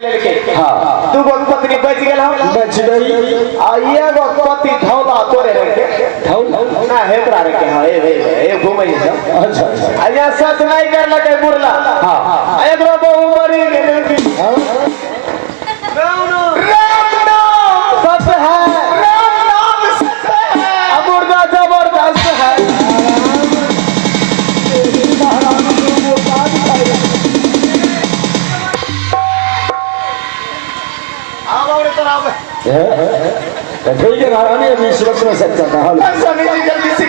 हाँ तू पत्नी बच गया बच गई ये पति धौला तोरे रखे धौला ना हेतरा रखे हाँ ये घूमे अच्छा अया सच नहीं कर लगे बुरला हाँ एकरो बहु मरी गेल राम नाम सत्य है राम नाम सत्य है अमृता जबरदस्त है ठीक है महारानी अभी सुरक्षा में सब चलता है जल्दी से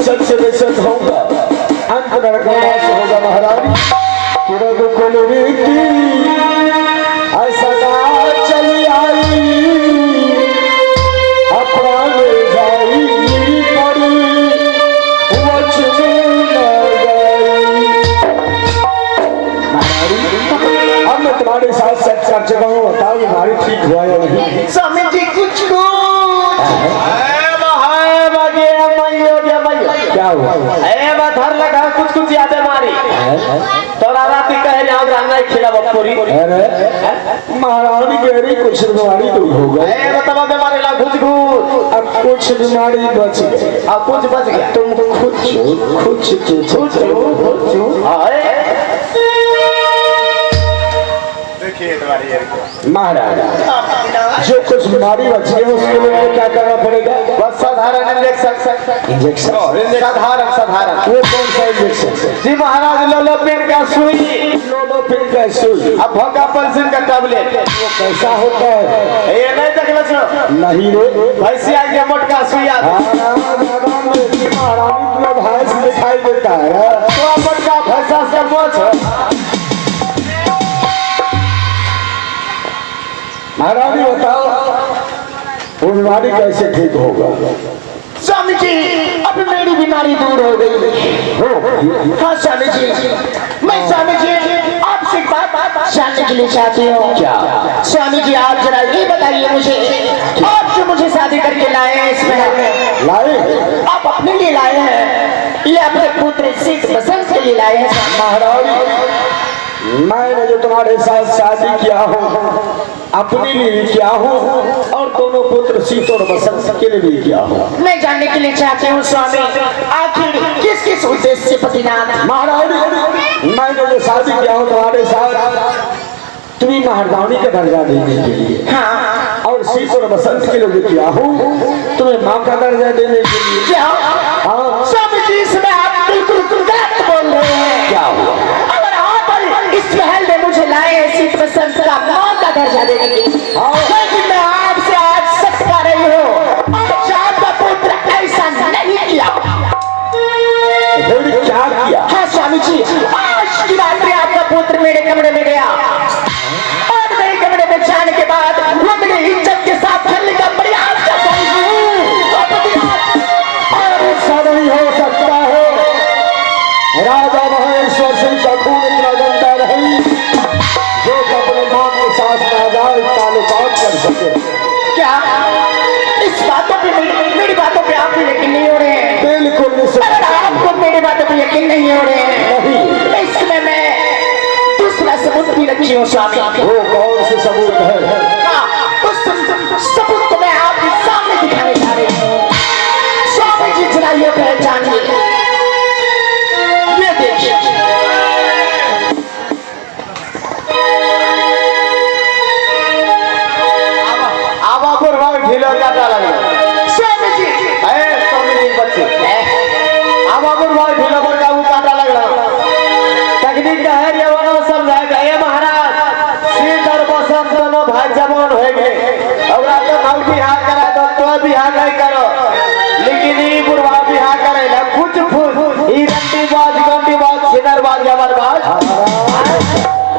सच से बेसत होगा अंत नरक नाश होगा महारानी पूरा दुख ऐसा चली आई अपना ले जाई पड़ी अब मैं तुम्हारे साथ सच कर चुका हूँ बताओ हमारी ठीक हुआ या नहीं स्वामी जी कुछ क्या हुआ धर लगा कुछ कुछ यादें मारी तोरा रात कहे जाओ नहीं खिला बपूरी महारानी कह रही कुछ बीमारी दूर हो गई बताओ बीमारी ला घुस घुस अब कुछ बीमारी बच गई अब कुछ बच गया तुम खुद महाराज जो कुछ बीमारी बची है उसके लिए क्या करना पड़ेगा बस साधारण इंजेक्शन साधारण वो कौन सा इंजेक्शन जी महाराज लोलोपिन का सुई अब भोगा पल्सिन का टैबलेट वो कैसा होता है ये नहीं देख नहीं रे भैंसिया के मोटका सुई महारानी तुम्हें भैंस दिखाई देता है तो मोटका भैंसा से मोच महारानी बताओ वो बीमारी कैसे ठीक होगा स्वामी जी अब मेरी बीमारी दूर हो गई हाँ स्वामी जी मैं स्वामी जी आपसे बात जानने के लिए चाहती हूँ क्या स्वामी जी आप जरा ये बताइए मुझे आप जो मुझे शादी करके लाए हैं इसमें लाए आप अपने लिए लाए हैं ये अपने पुत्र सिद्ध बसंत के लिए लाए हैं महारानी मैंने जो तुम्हारे साथ शादी किया हूँ अपने लिए किया हूँ और दोनों पुत्र सीत और बसंत के लिए भी किया हूँ मैं जानने के लिए चाहती हूँ स्वामी आखिर किस किस उद्देश्य से पतिनाथ महारानी मैंने जो शादी किया हूँ तुम्हारे साथ तुम्हें महारानी का दर्जा देने के लिए हाँ और सीत और बसंत के लिए भी किया हूँ तुम्हें माँ का दर्जा देने के लिए क्या हाँ स्वामी जी इसमें आप बिल्कुल गलत बोल रहे हैं क्या हुआ इस महल में मुझे लाए सीत बसंत का मां का दर्जा देने के लेकिन मैं आपसे आज सच कह रही हूँ आज आपका पुत्र ऐसा नहीं किया क्या किया हाँ स्वामी जी आज की रात्रि आपका पुत्र मेरे कमरे में गया और मेरे कमरे में जाने के बाद वो मेरी इज्जत के साथ खेलने का प्रयास करता और ऐसा नहीं हो सकता है राजा महेश्वर सिंह का खून इतना गंदा नहीं जो अपने मां के साथ नाजायज ताल्लुकात कर सके क्या इस बातों पे मेरी बातों पे आप भी यकीन नहीं हो रहे हैं बिल्कुल अगर आपको मेरी बातों पे यकीन नहीं हो रहे हैं नहीं इसमें मैं दूसरा सबूत भी रखी हूँ स्वामी वो कौन से सबूत है उस सबूत को मैं आपके सामने दिखाने जा रही हूँ स्वामी जी जरा ये पहचानिए ये देखिए ढीलो काटा लगा स्वामी जी बच्चे अब ढीलो पर काटा लग रहा तकनीक का है ये वाला समझाएगा जवान हो गए ओकरा तो हम बिहार करा दो तो बिहार नहीं करो लेकिन ई बुढ़वा बिहार करे ला कुछ फूल ई रंटी बाज सिनर बाज जबर बाज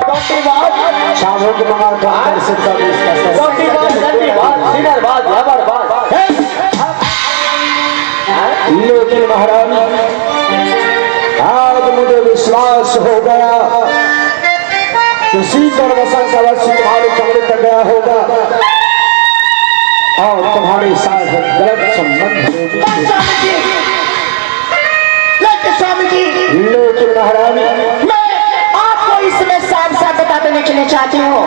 रंटी बाज शामों के मगर का अंदर से तब इसका रंटी बाज सिनर बाज जबर बाज लेकिन महाराज आज मुझे विश्वास हो गया किसी पर वसंत अवश्य तुम्हारे कमरे तक गया होगा और तुम्हारे साथ गलत संबंध स्वामी जी लेकिन महारानी मैं आपको इसमें साफ साफ बता देने के लिए चाहती हूँ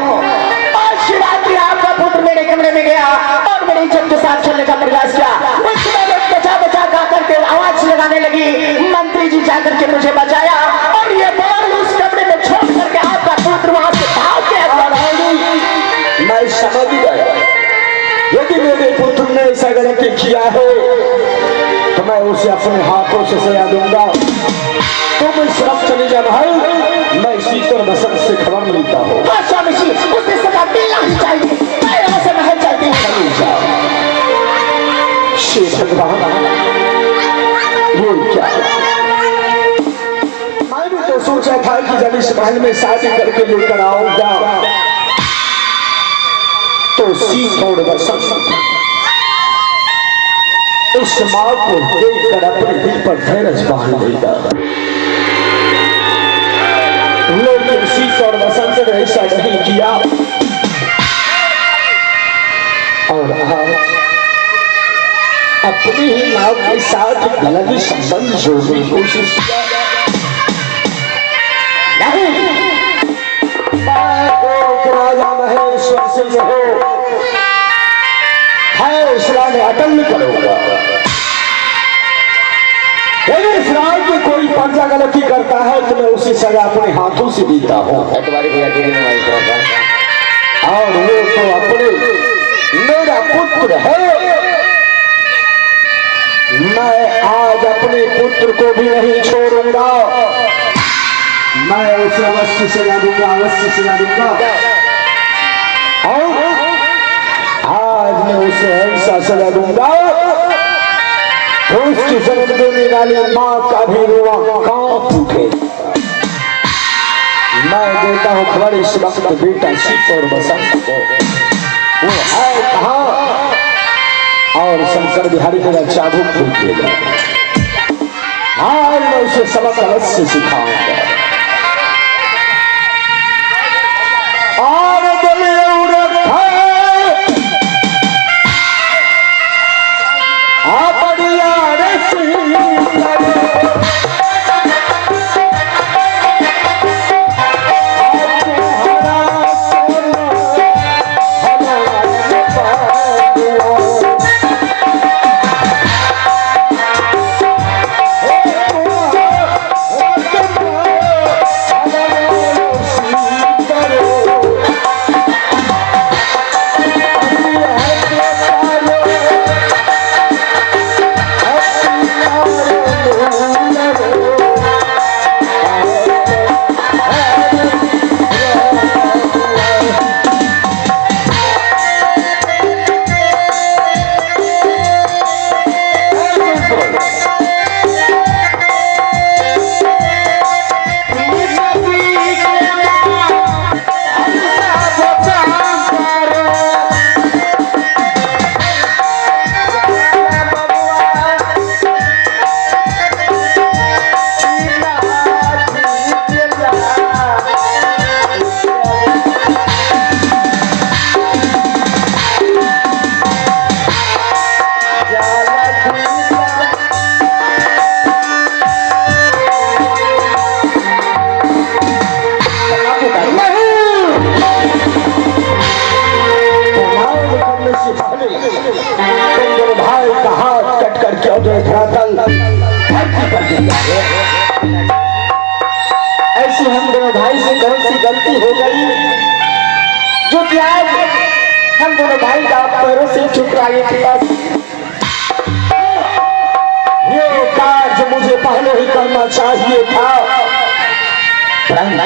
आज शिवरात्रि आपका पुत्र मेरे कमरे में गया और मेरी इज्जत के साथ चलने का प्रयास किया उसमें लोग बचा बचा गा करके आवाज लगाने लगी मंत्री जी जाकर के मुझे बचाया और ये बाल उस कमरे में छोड़ करके आपका पुत्र वहां से भाग गया। मैं समझ गया यदि मेरे पुत्र ने ऐसा गलती किया है तो मैं उसे अपने हाथों से सजा दूंगा। तुम इस वक्त चली जा भाई मैं शीतल बसंत से खबर मिलता हूँ। हाँ स्वामी जी उसे सजा मिलना ही चाहिए मैं यहाँ से महल चलती हूँ। शेषन ये क्या मैंने तो सोचा था कि जब इस महल में शादी करके लेकर आऊंगा तो शीतल बसंत इस माँ को देखकर अपने दिल पर धैर्य बांध लेगा लेकिन शीतल बसंत ने ऐसा नहीं किया और आज अपनी ही माँ के साथ गलत संबंध जोड़ने की कोशिश किया नहीं राजा महेश्वर सिंह हो फैसला में अटल करूंगा यदि इस राज में कोई पर्चा गलती करता है तो मैं उसी सजा अपने हाथों से देता हूँ और वो तो अपने मेरा पुत्र है मैं आज अपने पुत्र को भी नहीं छोड़ूंगा मैं उसे अवश्य सजा दूंगा और आज मैं उसे ऐसा सजा दूंगा उसकी जन्म देने वाली माँ का भी रुआ कांप उठे। मैं देता हूँ खबर इस वक्त बेटा शीतल बसंत को वो है कहाँ और शंकर बिहारी मेरा चाबुक फूट देगा। आज मैं उसे सबक अवश्य सिखाऊंगा और ऐसी हम दोनों भाई से कौन सी गलती हो गई जो कि आज हम दोनों भाई का पैरों से ठुकराए थे। ये कार्य मुझे पहले ही करना चाहिए था, परंतु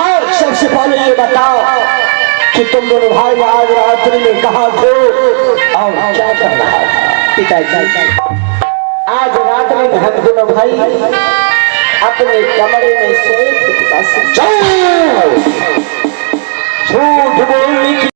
आज सबसे पहले ये बताओ कि तुम दोनों भाई आज रात्रि में कहाँ थे और क्या कर रहा था? पिताजी, आज रात में हम दोनों भाई अपने कमरे में सोए थे।